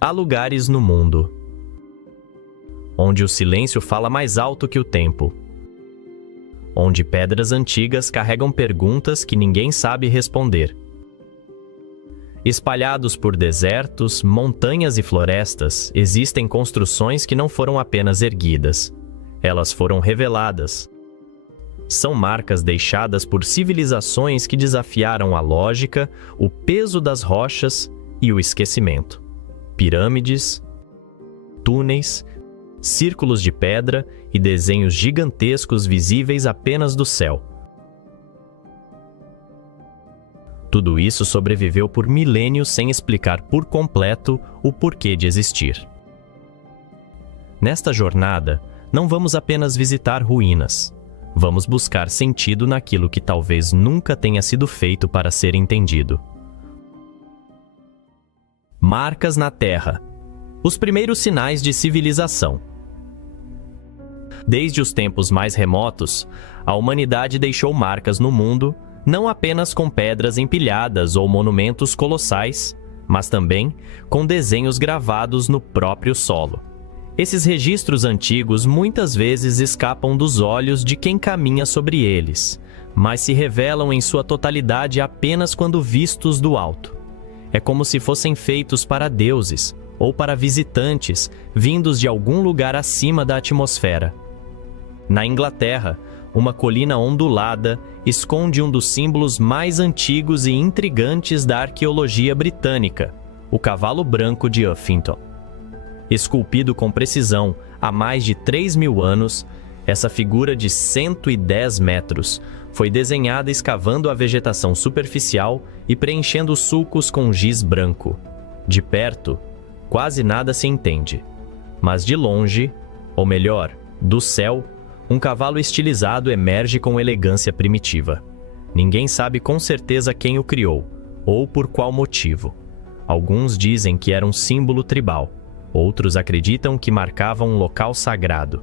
Há lugares no mundo onde o silêncio fala mais alto que o tempo, onde pedras antigas carregam perguntas que ninguém sabe responder. Espalhados por desertos, montanhas e florestas, existem construções que não foram apenas erguidas. Elas foram reveladas. São marcas deixadas por civilizações que desafiaram a lógica, o peso das rochas e o esquecimento. Pirâmides, túneis, círculos de pedra e desenhos gigantescos visíveis apenas do céu. Tudo isso sobreviveu por milênios sem explicar por completo o porquê de existir. Nesta jornada, não vamos apenas visitar ruínas. Vamos buscar sentido naquilo que talvez nunca tenha sido feito para ser entendido. Marcas na Terra. Os primeiros sinais de civilização. Desde os tempos mais remotos, a humanidade deixou marcas no mundo, não apenas com pedras empilhadas ou monumentos colossais, mas também com desenhos gravados no próprio solo. Esses registros antigos muitas vezes escapam dos olhos de quem caminha sobre eles, mas se revelam em sua totalidade apenas quando vistos do alto. É como se fossem feitos para deuses ou para visitantes vindos de algum lugar acima da atmosfera. Na Inglaterra, uma colina ondulada esconde um dos símbolos mais antigos e intrigantes da arqueologia britânica, o cavalo branco de Uffington. Esculpido com precisão há mais de 3.000 anos, essa figura de 110 metros foi desenhada escavando a vegetação superficial e preenchendo sulcos com giz branco. De perto, quase nada se entende, mas de longe, ou melhor, do céu, um cavalo estilizado emerge com elegância primitiva. Ninguém sabe com certeza quem o criou, ou por qual motivo. Alguns dizem que era um símbolo tribal, outros acreditam que marcava um local sagrado.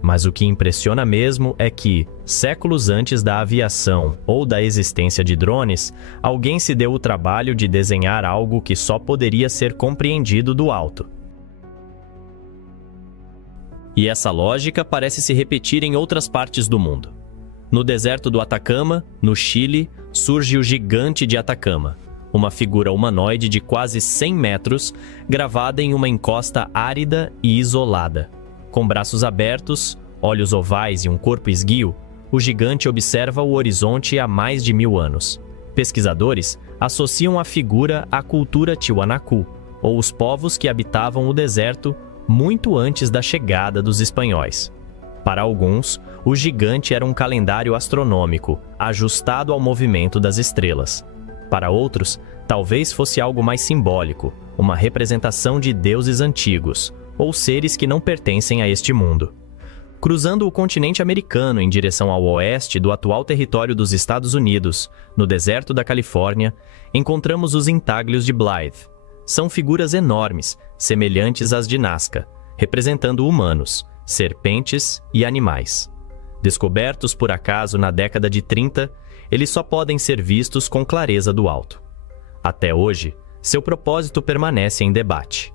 Mas o que impressiona mesmo é que, séculos antes da aviação ou da existência de drones, alguém se deu o trabalho de desenhar algo que só poderia ser compreendido do alto. E essa lógica parece se repetir em outras partes do mundo. No deserto do Atacama, no Chile, surge o Gigante de Atacama, uma figura humanoide de quase 100 metros, gravada em uma encosta árida e isolada. Com braços abertos, olhos ovais e um corpo esguio, o gigante observa o horizonte há mais de 1000 anos. Pesquisadores associam a figura à cultura Tiwanaku, ou os povos que habitavam o deserto muito antes da chegada dos espanhóis. Para alguns, o gigante era um calendário astronômico, ajustado ao movimento das estrelas. Para outros, talvez fosse algo mais simbólico, uma representação de deuses antigos, ou seres que não pertencem a este mundo. Cruzando o continente americano em direção ao oeste do atual território dos Estados Unidos, no deserto da Califórnia, encontramos os intáglios de Blythe. São figuras enormes, semelhantes às de Nazca, representando humanos, serpentes e animais. Descobertos por acaso na década de 30, eles só podem ser vistos com clareza do alto. Até hoje, seu propósito permanece em debate.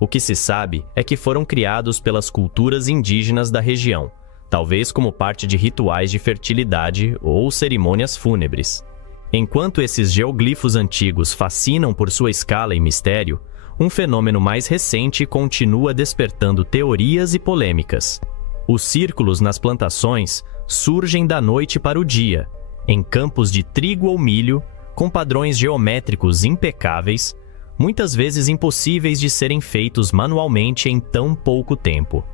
O que se sabe é que foram criados pelas culturas indígenas da região, talvez como parte de rituais de fertilidade ou cerimônias fúnebres. Enquanto esses geoglifos antigos fascinam por sua escala e mistério, um fenômeno mais recente continua despertando teorias e polêmicas. Os círculos nas plantações surgem da noite para o dia, em campos de trigo ou milho, com padrões geométricos impecáveis, muitas vezes impossíveis de serem feitos manualmente em tão pouco tempo.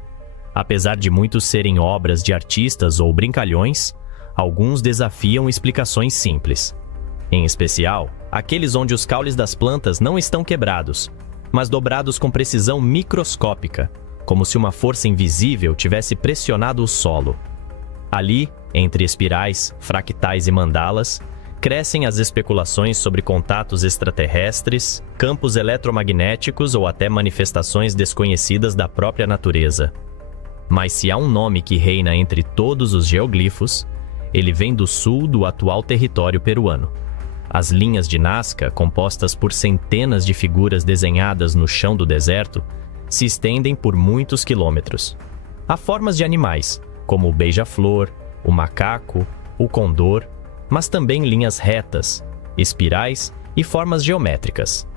Apesar de muitos serem obras de artistas ou brincalhões, alguns desafiam explicações simples. Em especial, aqueles onde os caules das plantas não estão quebrados, mas dobrados com precisão microscópica, como se uma força invisível tivesse pressionado o solo. Ali, entre espirais, fractais e mandalas, crescem as especulações sobre contatos extraterrestres, campos eletromagnéticos ou até manifestações desconhecidas da própria natureza. Mas se há um nome que reina entre todos os geoglifos, ele vem do sul do atual território peruano. As linhas de Nazca, compostas por centenas de figuras desenhadas no chão do deserto, se estendem por muitos quilômetros. Há formas de animais, como o beija-flor, o macaco, o condor, mas também linhas retas, espirais e formas geométricas.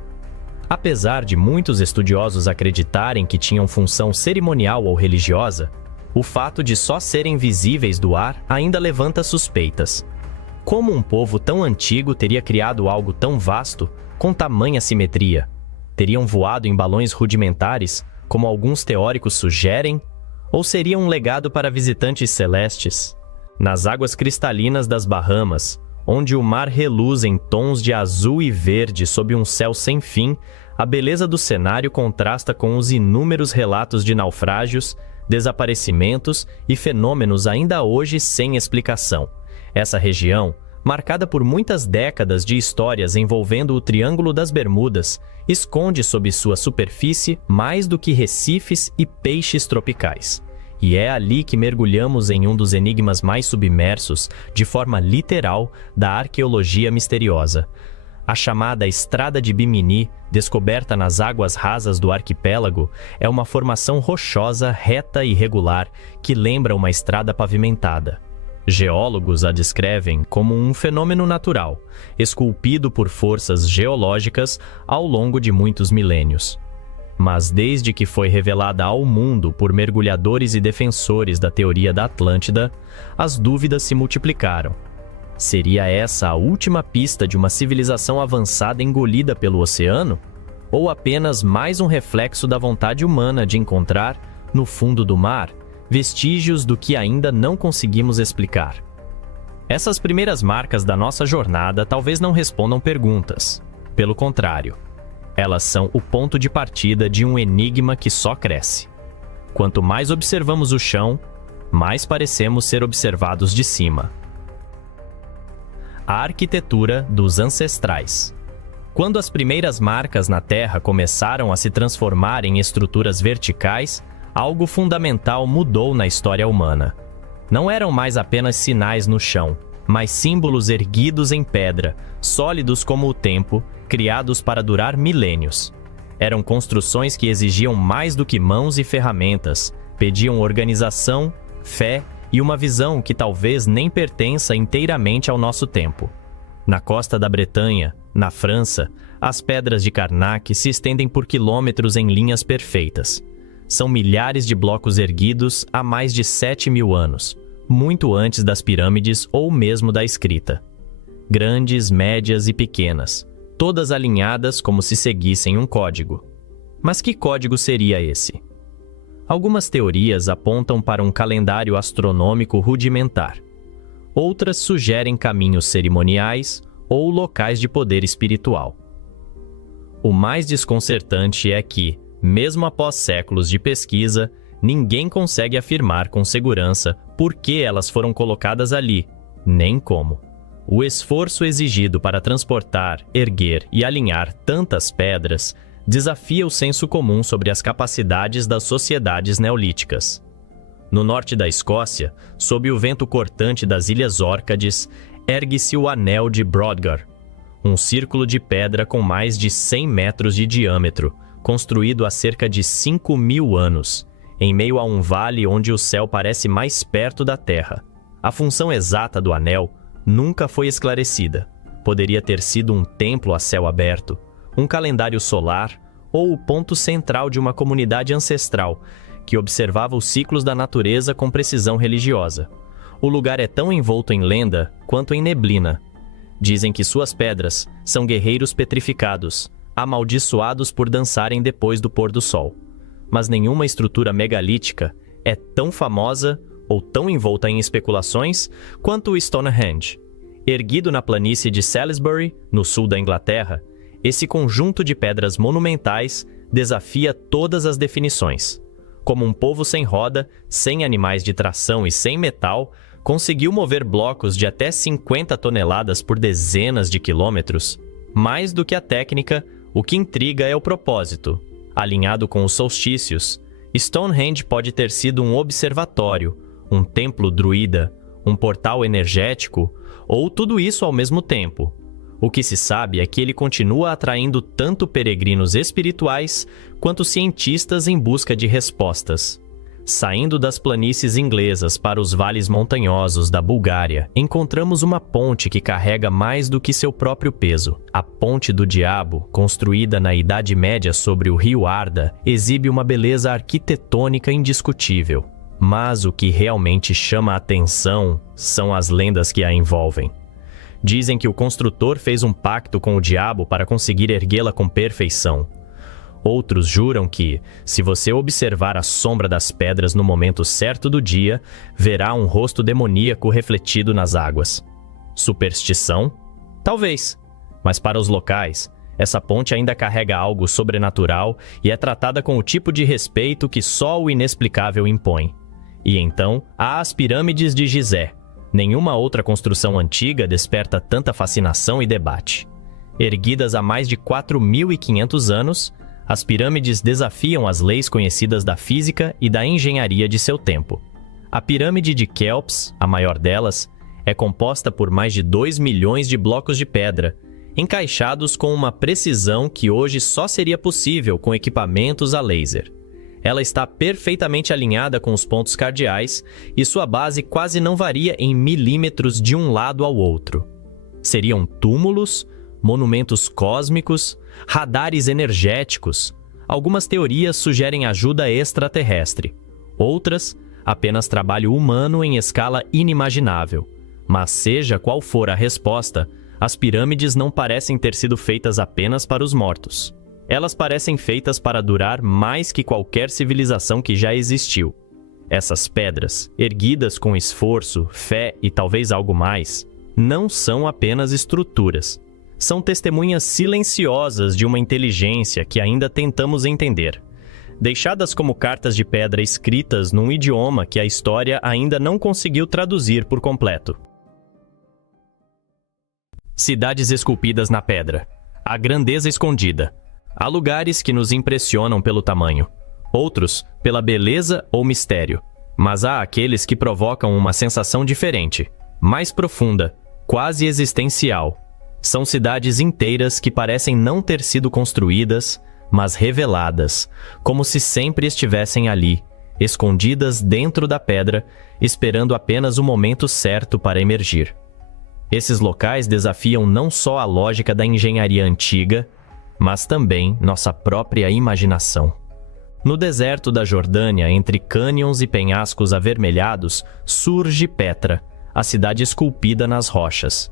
Apesar de muitos estudiosos acreditarem que tinham função cerimonial ou religiosa, o fato de só serem visíveis do ar ainda levanta suspeitas. Como um povo tão antigo teria criado algo tão vasto, com tamanha simetria? Teriam voado em balões rudimentares, como alguns teóricos sugerem? Ou seria um legado para visitantes celestes? Nas águas cristalinas das Bahamas, onde o mar reluz em tons de azul e verde sob um céu sem fim, a beleza do cenário contrasta com os inúmeros relatos de naufrágios, desaparecimentos e fenômenos ainda hoje sem explicação. Essa região, marcada por muitas décadas de histórias envolvendo o Triângulo das Bermudas, esconde sob sua superfície mais do que recifes e peixes tropicais. E é ali que mergulhamos em um dos enigmas mais submersos, de forma literal, da arqueologia misteriosa. A chamada Estrada de Bimini, descoberta nas águas rasas do arquipélago, é uma formação rochosa, reta e regular que lembra uma estrada pavimentada. Geólogos a descrevem como um fenômeno natural, esculpido por forças geológicas ao longo de muitos milênios. Mas desde que foi revelada ao mundo por mergulhadores e defensores da teoria da Atlântida, as dúvidas se multiplicaram. Seria essa a última pista de uma civilização avançada engolida pelo oceano? Ou apenas mais um reflexo da vontade humana de encontrar, no fundo do mar, vestígios do que ainda não conseguimos explicar? Essas primeiras marcas da nossa jornada talvez não respondam perguntas. Pelo contrário, elas são o ponto de partida de um enigma que só cresce. Quanto mais observamos o chão, mais parecemos ser observados de cima. A arquitetura dos ancestrais. Quando as primeiras marcas na Terra começaram a se transformar em estruturas verticais, algo fundamental mudou na história humana. Não eram mais apenas sinais no chão, mas símbolos erguidos em pedra, sólidos como o tempo, criados para durar milênios. Eram construções que exigiam mais do que mãos e ferramentas, pediam organização, fé e uma visão que talvez nem pertença inteiramente ao nosso tempo. Na costa da Bretanha, na França, as pedras de Karnak se estendem por quilômetros em linhas perfeitas. São milhares de blocos erguidos há mais de 7.000 anos, muito antes das pirâmides ou mesmo da escrita. Grandes, médias e pequenas, todas alinhadas como se seguissem um código. Mas que código seria esse? Algumas teorias apontam para um calendário astronômico rudimentar. Outras sugerem caminhos cerimoniais ou locais de poder espiritual. O mais desconcertante é que, mesmo após séculos de pesquisa, ninguém consegue afirmar com segurança por que elas foram colocadas ali, nem como. O esforço exigido para transportar, erguer e alinhar tantas pedras desafia o senso comum sobre as capacidades das sociedades neolíticas. No norte da Escócia, sob o vento cortante das Ilhas Órcades, ergue-se o Anel de Brodgar, um círculo de pedra com mais de 100 metros de diâmetro, construído há cerca de 5.000 anos, em meio a um vale onde o céu parece mais perto da terra. A função exata do anel nunca foi esclarecida. Poderia ter sido um templo a céu aberto, um calendário solar ou o ponto central de uma comunidade ancestral que observava os ciclos da natureza com precisão religiosa. O lugar é tão envolto em lenda quanto em neblina. Dizem que suas pedras são guerreiros petrificados, amaldiçoados por dançarem depois do pôr do sol. Mas nenhuma estrutura megalítica é tão famosa ou tão envolta em especulações quanto o Stonehenge. Erguido na planície de Salisbury, no sul da Inglaterra, esse conjunto de pedras monumentais desafia todas as definições. Como um povo sem roda, sem animais de tração e sem metal, conseguiu mover blocos de até 50 toneladas por dezenas de quilômetros. Mais do que a técnica, o que intriga é o propósito. Alinhado com os solstícios, Stonehenge pode ter sido um observatório, um templo druida, um portal energético, ou tudo isso ao mesmo tempo. O que se sabe é que ele continua atraindo tanto peregrinos espirituais quanto cientistas em busca de respostas. Saindo das planícies inglesas para os vales montanhosos da Bulgária, encontramos uma ponte que carrega mais do que seu próprio peso. A Ponte do Diabo, construída na Idade Média sobre o rio Arda, exibe uma beleza arquitetônica indiscutível. Mas o que realmente chama a atenção são as lendas que a envolvem. Dizem que o construtor fez um pacto com o diabo para conseguir erguê-la com perfeição. Outros juram que, se você observar a sombra das pedras no momento certo do dia, verá um rosto demoníaco refletido nas águas. Superstição? Talvez. Mas para os locais, essa ponte ainda carrega algo sobrenatural e é tratada com o tipo de respeito que só o inexplicável impõe. E então, há as pirâmides de Gizé. Nenhuma outra construção antiga desperta tanta fascinação e debate. Erguidas há mais de 4.500 anos, as pirâmides desafiam as leis conhecidas da física e da engenharia de seu tempo. A pirâmide de Quéops, a maior delas, é composta por mais de 2 milhões de blocos de pedra, encaixados com uma precisão que hoje só seria possível com equipamentos a laser. Ela está perfeitamente alinhada com os pontos cardeais e sua base quase não varia em milímetros de um lado ao outro. Seriam túmulos, monumentos cósmicos, radares energéticos. Algumas teorias sugerem ajuda extraterrestre. Outras, apenas trabalho humano em escala inimaginável. Mas seja qual for a resposta, as pirâmides não parecem ter sido feitas apenas para os mortos. Elas parecem feitas para durar mais que qualquer civilização que já existiu. Essas pedras, erguidas com esforço, fé e talvez algo mais, não são apenas estruturas. São testemunhas silenciosas de uma inteligência que ainda tentamos entender. Deixadas como cartas de pedra escritas num idioma que a história ainda não conseguiu traduzir por completo. Cidades esculpidas na pedra. A grandeza escondida. Há lugares que nos impressionam pelo tamanho. Outros, pela beleza ou mistério. Mas há aqueles que provocam uma sensação diferente, mais profunda, quase existencial. São cidades inteiras que parecem não ter sido construídas, mas reveladas, como se sempre estivessem ali, escondidas dentro da pedra, esperando apenas o momento certo para emergir. Esses locais desafiam não só a lógica da engenharia antiga, mas também nossa própria imaginação. No deserto da Jordânia, entre cânions e penhascos avermelhados, surge Petra, a cidade esculpida nas rochas.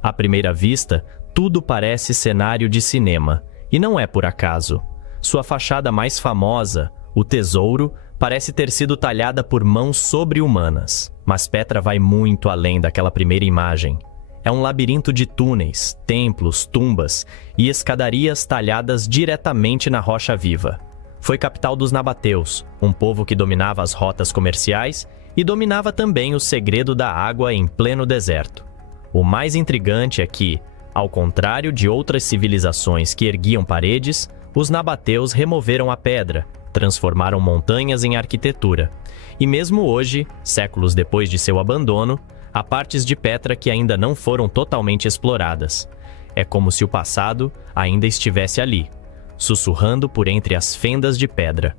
À primeira vista, tudo parece cenário de cinema, e não é por acaso. Sua fachada mais famosa, o Tesouro, parece ter sido talhada por mãos sobre-humanas. Mas Petra vai muito além daquela primeira imagem. É um labirinto de túneis, templos, tumbas e escadarias talhadas diretamente na rocha viva. Foi capital dos nabateus, um povo que dominava as rotas comerciais e dominava também o segredo da água em pleno deserto. O mais intrigante é que, ao contrário de outras civilizações que erguiam paredes, os nabateus removeram a pedra, transformaram montanhas em arquitetura. E mesmo hoje, séculos depois de seu abandono, há partes de Petra que ainda não foram totalmente exploradas. É como se o passado ainda estivesse ali, sussurrando por entre as fendas de pedra.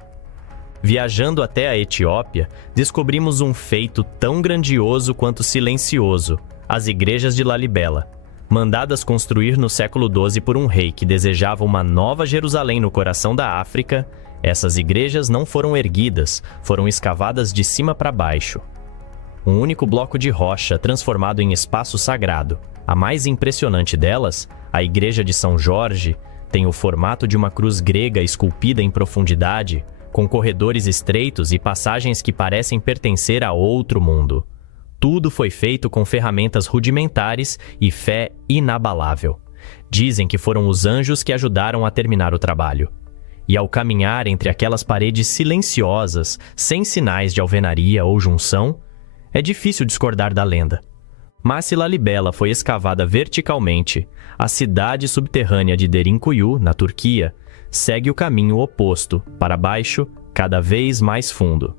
Viajando até a Etiópia, descobrimos um feito tão grandioso quanto silencioso: as igrejas de Lalibela. Mandadas construir no século XII por um rei que desejava uma nova Jerusalém no coração da África, essas igrejas não foram erguidas, foram escavadas de cima para baixo. Um único bloco de rocha transformado em espaço sagrado. A mais impressionante delas, a Igreja de São Jorge, tem o formato de uma cruz grega esculpida em profundidade, com corredores estreitos e passagens que parecem pertencer a outro mundo. Tudo foi feito com ferramentas rudimentares e fé inabalável. Dizem que foram os anjos que ajudaram a terminar o trabalho. E ao caminhar entre aquelas paredes silenciosas, sem sinais de alvenaria ou junção, é difícil discordar da lenda. Mas se Lalibela foi escavada verticalmente, a cidade subterrânea de Derinkuyu, na Turquia, segue o caminho oposto, para baixo, cada vez mais fundo.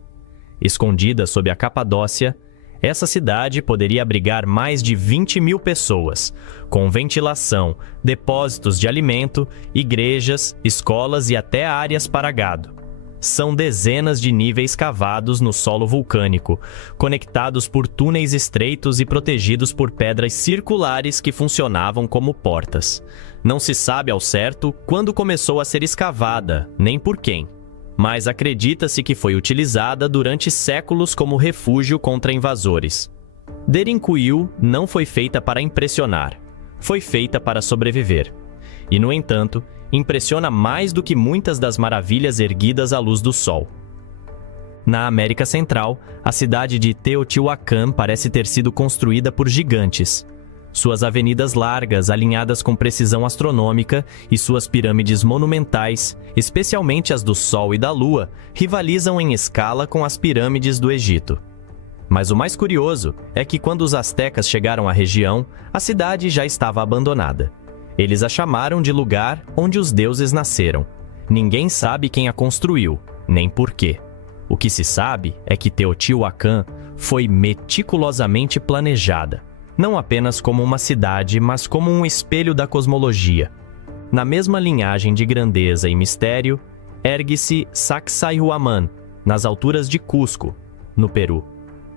Escondida sob a Capadócia, essa cidade poderia abrigar mais de 20 mil pessoas, com ventilação, depósitos de alimento, igrejas, escolas e até áreas para gado. São dezenas de níveis cavados no solo vulcânico, conectados por túneis estreitos e protegidos por pedras circulares que funcionavam como portas. Não se sabe ao certo quando começou a ser escavada, nem por quem, mas acredita-se que foi utilizada durante séculos como refúgio contra invasores. Derinkuyu não foi feita para impressionar, foi feita para sobreviver. E, no entanto, impressiona mais do que muitas das maravilhas erguidas à luz do sol. Na América Central, a cidade de Teotihuacan parece ter sido construída por gigantes. Suas avenidas largas, alinhadas com precisão astronômica, e suas pirâmides monumentais, especialmente as do Sol e da Lua, rivalizam em escala com as pirâmides do Egito. Mas o mais curioso é que quando os astecas chegaram à região, a cidade já estava abandonada. Eles a chamaram de lugar onde os deuses nasceram. Ninguém sabe quem a construiu, nem por quê. O que se sabe é que Teotihuacan foi meticulosamente planejada, não apenas como uma cidade, mas como um espelho da cosmologia. Na mesma linhagem de grandeza e mistério, ergue-se Sacsayhuaman, nas alturas de Cusco, no Peru.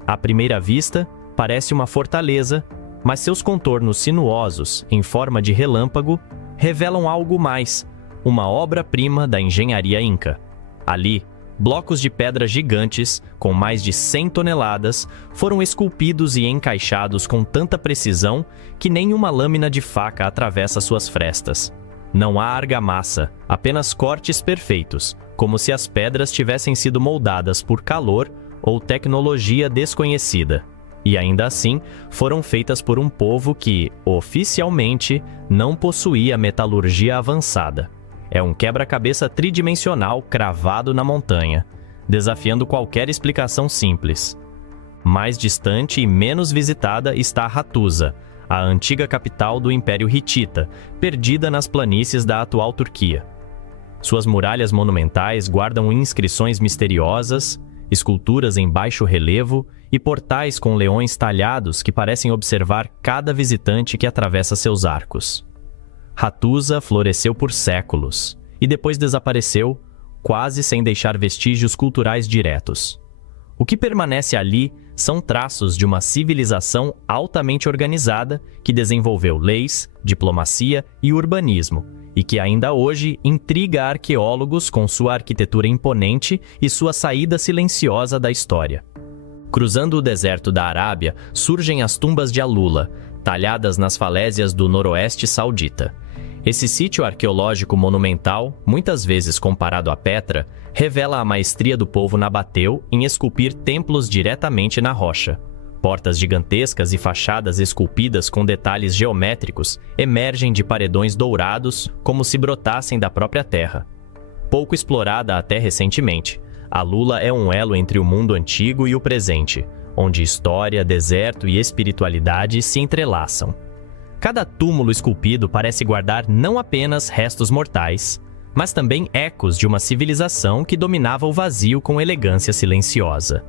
À primeira vista, parece uma fortaleza, mas seus contornos sinuosos, em forma de relâmpago, revelam algo mais, uma obra-prima da engenharia inca. Ali, blocos de pedra gigantes, com mais de 100 toneladas, foram esculpidos e encaixados com tanta precisão que nenhuma lâmina de faca atravessa suas frestas. Não há argamassa, apenas cortes perfeitos, como se as pedras tivessem sido moldadas por calor ou tecnologia desconhecida. E ainda assim, foram feitas por um povo que, oficialmente, não possuía metalurgia avançada. É um quebra-cabeça tridimensional cravado na montanha, desafiando qualquer explicação simples. Mais distante e menos visitada está Hattusa, a antiga capital do Império Hitita, perdida nas planícies da atual Turquia. Suas muralhas monumentais guardam inscrições misteriosas, esculturas em baixo relevo e portais com leões talhados que parecem observar cada visitante que atravessa seus arcos. Hattusa floresceu por séculos e depois desapareceu, quase sem deixar vestígios culturais diretos. O que permanece ali são traços de uma civilização altamente organizada que desenvolveu leis, diplomacia e urbanismo, e que ainda hoje intriga arqueólogos com sua arquitetura imponente e sua saída silenciosa da história. Cruzando o deserto da Arábia, surgem as tumbas de Alula, talhadas nas falésias do noroeste saudita. Esse sítio arqueológico monumental, muitas vezes comparado a Petra, revela a maestria do povo nabateu em esculpir templos diretamente na rocha. Portas gigantescas e fachadas esculpidas com detalhes geométricos emergem de paredões dourados como se brotassem da própria terra. Pouco explorada até recentemente, Alula é um elo entre o mundo antigo e o presente, onde história, deserto e espiritualidade se entrelaçam. Cada túmulo esculpido parece guardar não apenas restos mortais, mas também ecos de uma civilização que dominava o vazio com elegância silenciosa.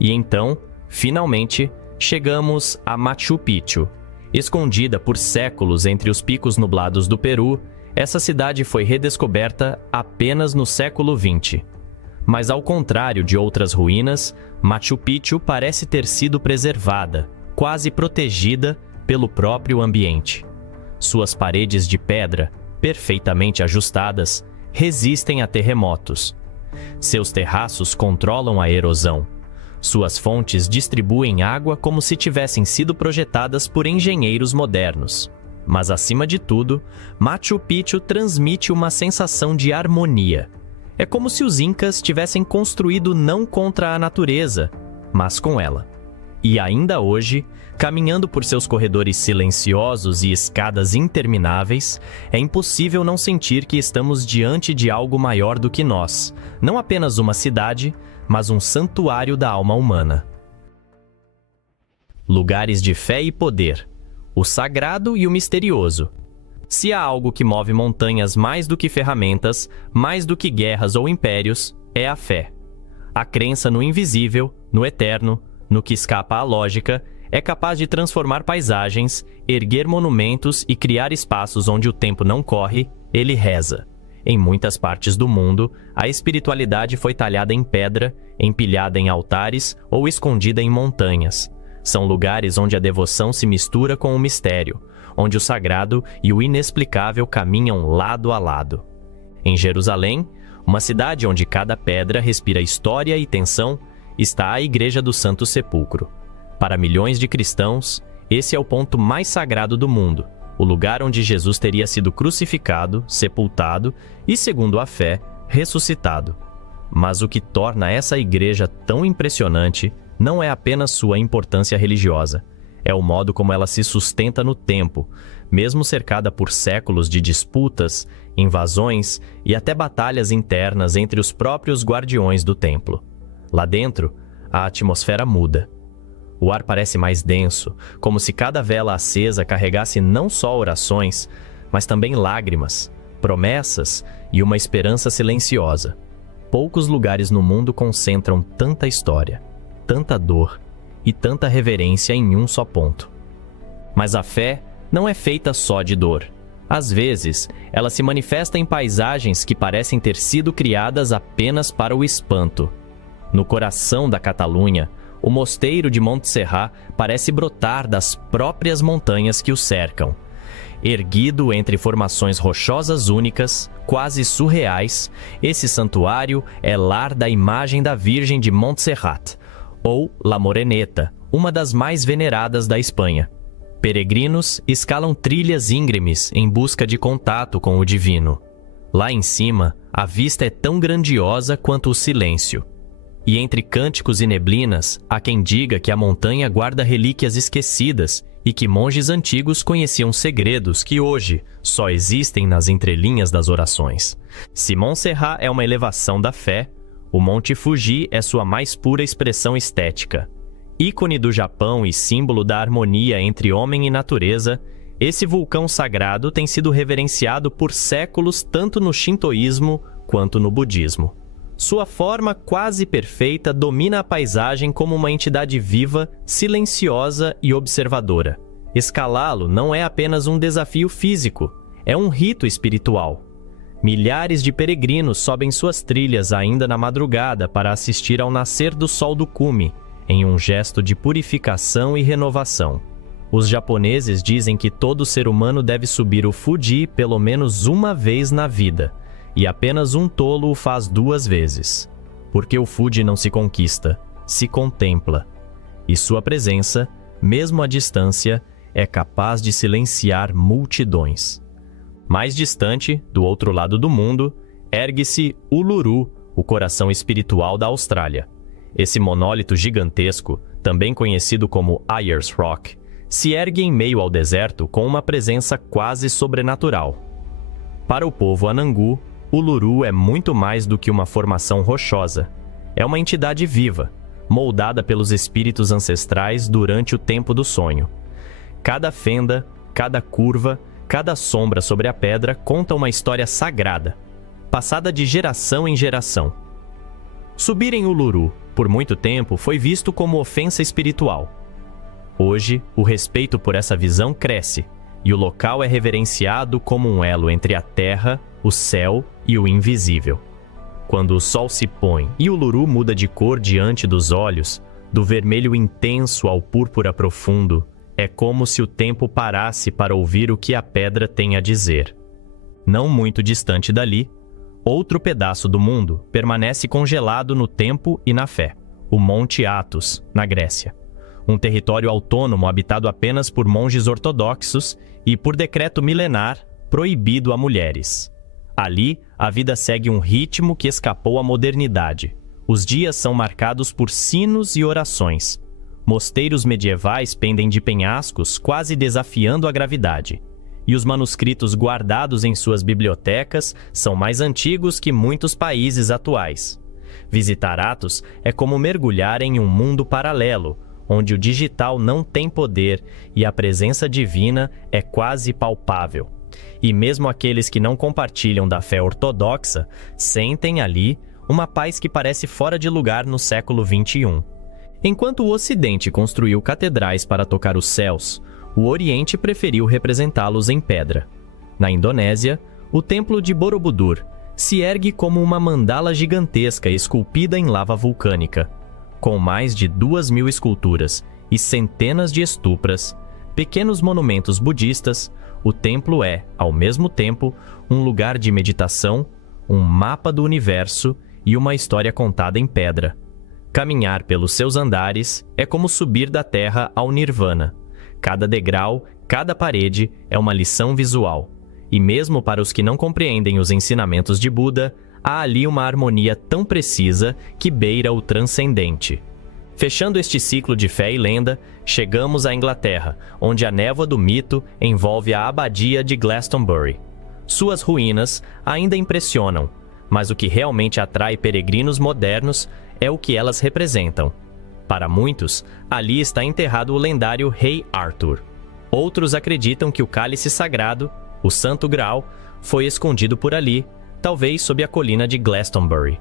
E então, finalmente, chegamos a Machu Picchu. Escondida por séculos entre os picos nublados do Peru, essa cidade foi redescoberta apenas no século XX. Mas ao contrário de outras ruínas, Machu Picchu parece ter sido preservada, quase protegida pelo próprio ambiente. Suas paredes de pedra, perfeitamente ajustadas, resistem a terremotos. Seus terraços controlam a erosão. Suas fontes distribuem água como se tivessem sido projetadas por engenheiros modernos. Mas, acima de tudo, Machu Picchu transmite uma sensação de harmonia. É como se os incas tivessem construído não contra a natureza, mas com ela. E ainda hoje, caminhando por seus corredores silenciosos e escadas intermináveis, é impossível não sentir que estamos diante de algo maior do que nós, não apenas uma cidade, mas um santuário da alma humana. Lugares de fé e poder, o sagrado e o misterioso. Se há algo que move montanhas mais do que ferramentas, mais do que guerras ou impérios, é a fé. A crença no invisível, no eterno, no que escapa à lógica, é capaz de transformar paisagens, erguer monumentos e criar espaços onde o tempo não corre, ele reza. Em muitas partes do mundo, a espiritualidade foi talhada em pedra, empilhada em altares ou escondida em montanhas. São lugares onde a devoção se mistura com o mistério, onde o sagrado e o inexplicável caminham lado a lado. Em Jerusalém, uma cidade onde cada pedra respira história e tensão, está a Igreja do Santo Sepulcro. Para milhões de cristãos, esse é o ponto mais sagrado do mundo, o lugar onde Jesus teria sido crucificado, sepultado e, segundo a fé, ressuscitado. Mas o que torna essa igreja tão impressionante não é apenas sua importância religiosa, é o modo como ela se sustenta no tempo, mesmo cercada por séculos de disputas, invasões e até batalhas internas entre os próprios guardiões do templo. Lá dentro, a atmosfera muda. O ar parece mais denso, como se cada vela acesa carregasse não só orações, mas também lágrimas, promessas e uma esperança silenciosa. Poucos lugares no mundo concentram tanta história, tanta dor e tanta reverência em um só ponto. Mas a fé não é feita só de dor. Às vezes, ela se manifesta em paisagens que parecem ter sido criadas apenas para o espanto. No coração da Catalunha, o mosteiro de Montserrat parece brotar das próprias montanhas que o cercam. Erguido entre formações rochosas únicas, quase surreais, esse santuário é lar da imagem da Virgem de Montserrat, ou La Moreneta, uma das mais veneradas da Espanha. Peregrinos escalam trilhas íngremes em busca de contato com o divino. Lá em cima, a vista é tão grandiosa quanto o silêncio. E entre cânticos e neblinas, há quem diga que a montanha guarda relíquias esquecidas e que monges antigos conheciam segredos que hoje só existem nas entrelinhas das orações. Se Montserrat é uma elevação da fé, o Monte Fuji é sua mais pura expressão estética. Ícone do Japão e símbolo da harmonia entre homem e natureza, esse vulcão sagrado tem sido reverenciado por séculos tanto no shintoísmo quanto no budismo. Sua forma quase perfeita domina a paisagem como uma entidade viva, silenciosa e observadora. Escalá-lo não é apenas um desafio físico, é um rito espiritual. Milhares de peregrinos sobem suas trilhas ainda na madrugada para assistir ao nascer do sol do cume, em um gesto de purificação e renovação. Os japoneses dizem que todo ser humano deve subir o Fuji pelo menos uma vez na vida, e apenas um tolo o faz 2 vezes. Porque o Fuji não se conquista, se contempla. E sua presença, mesmo à distância, é capaz de silenciar multidões. Mais distante, do outro lado do mundo, ergue-se Uluru, o coração espiritual da Austrália. Esse monólito gigantesco, também conhecido como Ayers Rock, se ergue em meio ao deserto com uma presença quase sobrenatural. Para o povo Anangu, Uluru é muito mais do que uma formação rochosa. É uma entidade viva, moldada pelos espíritos ancestrais durante o tempo do sonho. Cada fenda, cada curva, cada sombra sobre a pedra conta uma história sagrada, passada de geração em geração. Subir em Uluru, por muito tempo, foi visto como ofensa espiritual. Hoje, o respeito por essa visão cresce, e o local é reverenciado como um elo entre a terra, o céu e o invisível. Quando o sol se põe e o Uluru muda de cor diante dos olhos, do vermelho intenso ao púrpura profundo, é como se o tempo parasse para ouvir o que a pedra tem a dizer. Não muito distante dali, outro pedaço do mundo permanece congelado no tempo e na fé, o Monte Athos, na Grécia. Um território autônomo habitado apenas por monges ortodoxos e, por decreto milenar, proibido a mulheres. Ali, a vida segue um ritmo que escapou à modernidade. Os dias são marcados por sinos e orações. Mosteiros medievais pendem de penhascos, quase desafiando a gravidade. E os manuscritos guardados em suas bibliotecas são mais antigos que muitos países atuais. Visitar Athos é como mergulhar em um mundo paralelo, onde o digital não tem poder e a presença divina é quase palpável. E mesmo aqueles que não compartilham da fé ortodoxa sentem ali uma paz que parece fora de lugar no século XXI. Enquanto o Ocidente construiu catedrais para tocar os céus, o Oriente preferiu representá-los em pedra. Na Indonésia, o Templo de Borobudur se ergue como uma mandala gigantesca esculpida em lava vulcânica. Com mais de 2.000 esculturas e centenas de estupras, pequenos monumentos budistas, o templo é, ao mesmo tempo, um lugar de meditação, um mapa do universo e uma história contada em pedra. Caminhar pelos seus andares é como subir da terra ao nirvana. Cada degrau, cada parede é uma lição visual. E mesmo para os que não compreendem os ensinamentos de Buda, há ali uma harmonia tão precisa que beira o transcendente. Fechando este ciclo de fé e lenda, chegamos à Inglaterra, onde a névoa do mito envolve a abadia de Glastonbury. Suas ruínas ainda impressionam, mas o que realmente atrai peregrinos modernos é o que elas representam. Para muitos, ali está enterrado o lendário Rei Arthur. Outros acreditam que o cálice sagrado, o Santo Graal, foi escondido por ali, talvez sob a colina de Glastonbury.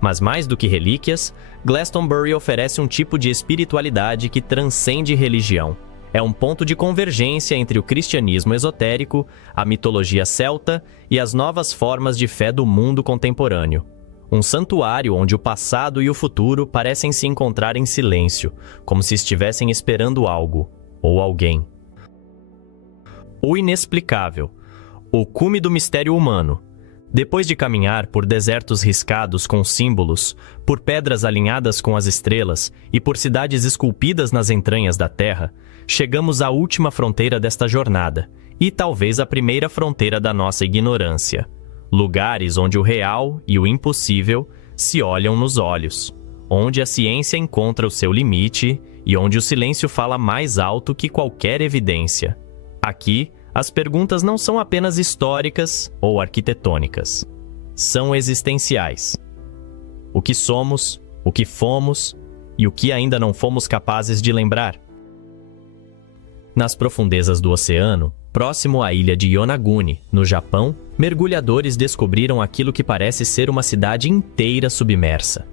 Mas mais do que relíquias, Glastonbury oferece um tipo de espiritualidade que transcende religião. É um ponto de convergência entre o cristianismo esotérico, a mitologia celta e as novas formas de fé do mundo contemporâneo. Um santuário onde o passado e o futuro parecem se encontrar em silêncio, como se estivessem esperando algo ou alguém. O inexplicável. O cume do mistério humano. Depois de caminhar por desertos riscados com símbolos, por pedras alinhadas com as estrelas e por cidades esculpidas nas entranhas da terra, chegamos à última fronteira desta jornada e talvez a primeira fronteira da nossa ignorância. Lugares onde o real e o impossível se olham nos olhos, onde a ciência encontra o seu limite e onde o silêncio fala mais alto que qualquer evidência. Aqui, as perguntas não são apenas históricas ou arquitetônicas. São existenciais. O que somos, o que fomos e o que ainda não fomos capazes de lembrar. Nas profundezas do oceano, próximo à ilha de Yonaguni, no Japão, mergulhadores descobriram aquilo que parece ser uma cidade inteira submersa.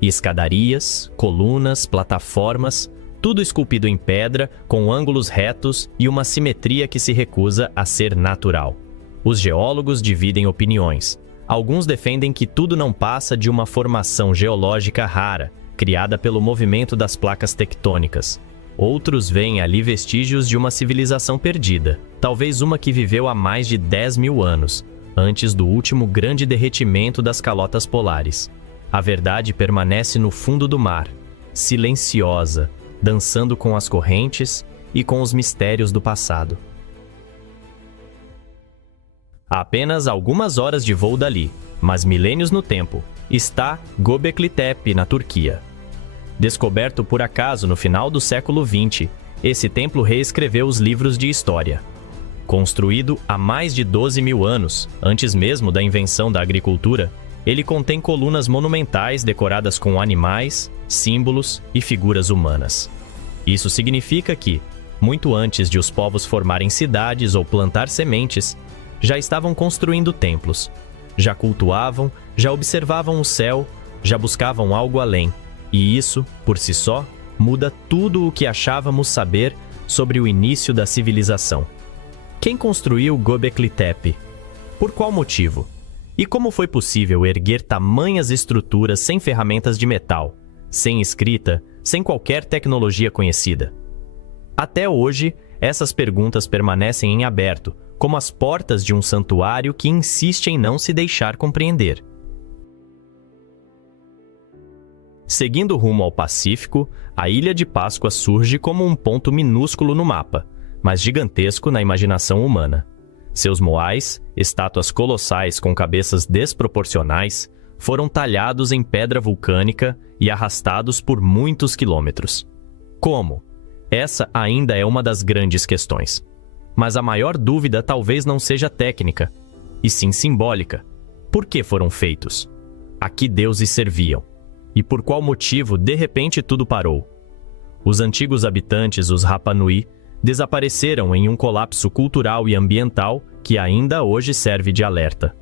Escadarias, colunas, plataformas, tudo esculpido em pedra, com ângulos retos e uma simetria que se recusa a ser natural. Os geólogos dividem opiniões. Alguns defendem que tudo não passa de uma formação geológica rara, criada pelo movimento das placas tectônicas. Outros veem ali vestígios de uma civilização perdida, talvez uma que viveu há mais de 10.000 anos, antes do último grande derretimento das calotas polares. A verdade permanece no fundo do mar, silenciosa, dançando com as correntes e com os mistérios do passado. A apenas algumas horas de voo dali, mas milênios no tempo, está Göbekli Tepe, na Turquia. Descoberto por acaso no final do século XX, esse templo reescreveu os livros de história. Construído há mais de 12.000 anos, antes mesmo da invenção da agricultura, ele contém colunas monumentais decoradas com animais, símbolos e figuras humanas. Isso significa que, muito antes de os povos formarem cidades ou plantar sementes, já estavam construindo templos, já cultuavam, já observavam o céu, já buscavam algo além, e isso, por si só, muda tudo o que achávamos saber sobre o início da civilização. Quem construiu Göbekli Tepe? Por qual motivo? E como foi possível erguer tamanhas estruturas sem ferramentas de metal, sem escrita, sem qualquer tecnologia conhecida? Até hoje, essas perguntas permanecem em aberto, como as portas de um santuário que insiste em não se deixar compreender. Seguindo rumo ao Pacífico, a Ilha de Páscoa surge como um ponto minúsculo no mapa, mas gigantesco na imaginação humana. Seus moais, estátuas colossais com cabeças desproporcionais, foram talhados em pedra vulcânica e arrastados por muitos quilômetros. Como? Essa ainda é uma das grandes questões. Mas a maior dúvida talvez não seja técnica, e sim simbólica. Por que foram feitos? A que deuses serviam? E por qual motivo, de repente, tudo parou? Os antigos habitantes, os Rapa Nui, desapareceram em um colapso cultural e ambiental que ainda hoje serve de alerta.